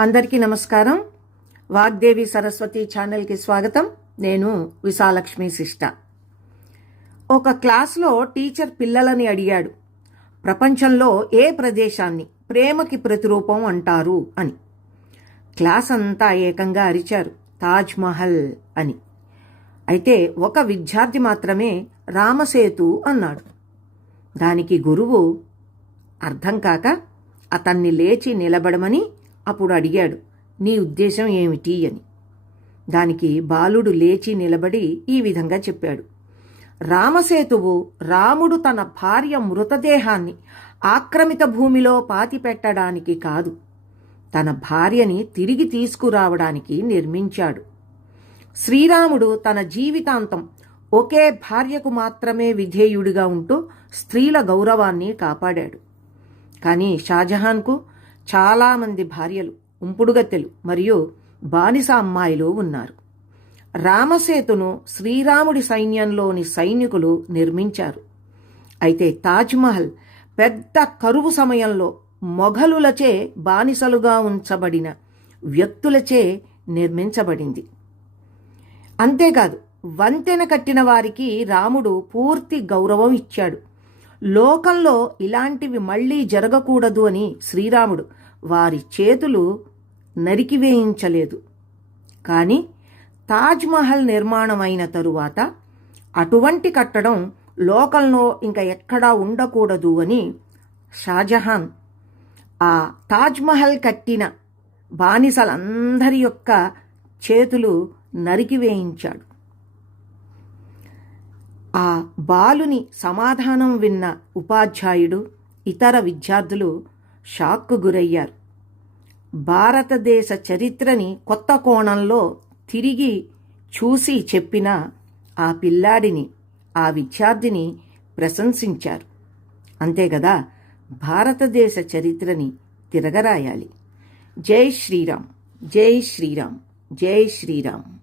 అందరికీ నమస్కారం. వాగ్దేవి సరస్వతి ఛానల్కి స్వాగతం. నేను విశాలక్ష్మి శిష్ట ఒక క్లాస్లో టీచర్ పిల్లలని అడిగాడు. ప్రపంచంలో ఏ ప్రదేశాన్ని ప్రేమకి ప్రతిరూపం అంటారు అని. క్లాస్ అంతా ఏకంగా అరిచారు తాజ్మహల్ అని. అయితే ఒక విద్యార్థి మాత్రమే రామసేతు అన్నాడు. దానికి గురువు అర్థం కాక అతన్ని లేచి నిలబడమని అప్పుడు అడిగాడు నీ ఉద్దేశం ఏమిటి? అని. దానికి బాలుడు లేచి నిలబడి ఈ విధంగా చెప్పాడు రామసేతువు రాముడు తన భార్య మృతదేహాన్ని ఆక్రమిత భూమిలో పాతిపెట్టడానికి కాదు తన భార్యని తిరిగి తీసుకురావడానికి నిర్మించాడు. శ్రీరాముడు తన జీవితాంతం ఒకే భార్యకు మాత్రమే విధేయుడిగా ఉంటూ స్త్రీల గౌరవాన్ని కాపాడాడు. కానీ షాజహాన్కు చాలామంది భార్యలు ఉంపుడుగత్తెలు మరియు బానిస అమ్మాయిలు ఉన్నారు. రామసేతును శ్రీరాముడి సైన్యంలోని సైనికులు నిర్మించారు. అయితే తాజ్మహల్ పెద్ద కరువు సమయంలో మొఘలులచే బానిసలుగా ఉంచబడిన వ్యక్తులచే నిర్మించబడింది. అంతేకాదు వంతెన కట్టిన వారికి రాముడు పూర్తి గౌరవం ఇచ్చాడు. లోకంలో ఇలాంటివి మళ్ళీ జరగకూడదు అని శ్రీరాముడు వారి చేతులు నరికివేయించలేదు కానీ తాజ్మహల్ నిర్మాణం అయిన తరువాత అటువంటి కట్టడం లోకంలో ఇంకా ఎక్కడా ఉండకూడదు అని షాజహాన్ ఆ తాజ్మహల్ కట్టిన బానిసలందరి యొక్క చేతులు నరికివేయించాడు ఆ బాలుని సమాధానం విన్న ఉపాధ్యాయుడు ఇతర విద్యార్థులు షాక్కు గురయ్యారు. భారతదేశ చరిత్రని కొత్త కోణంలో తిరిగి చూసి చెప్పిన ఆ పిల్లాడిని ఆ విద్యార్థిని ప్రశంసించారు. అంతే కదా భారతదేశ చరిత్రని తిరగరాయాలి. జై శ్రీరామ్ జై శ్రీరామ్ జై శ్రీరామ్.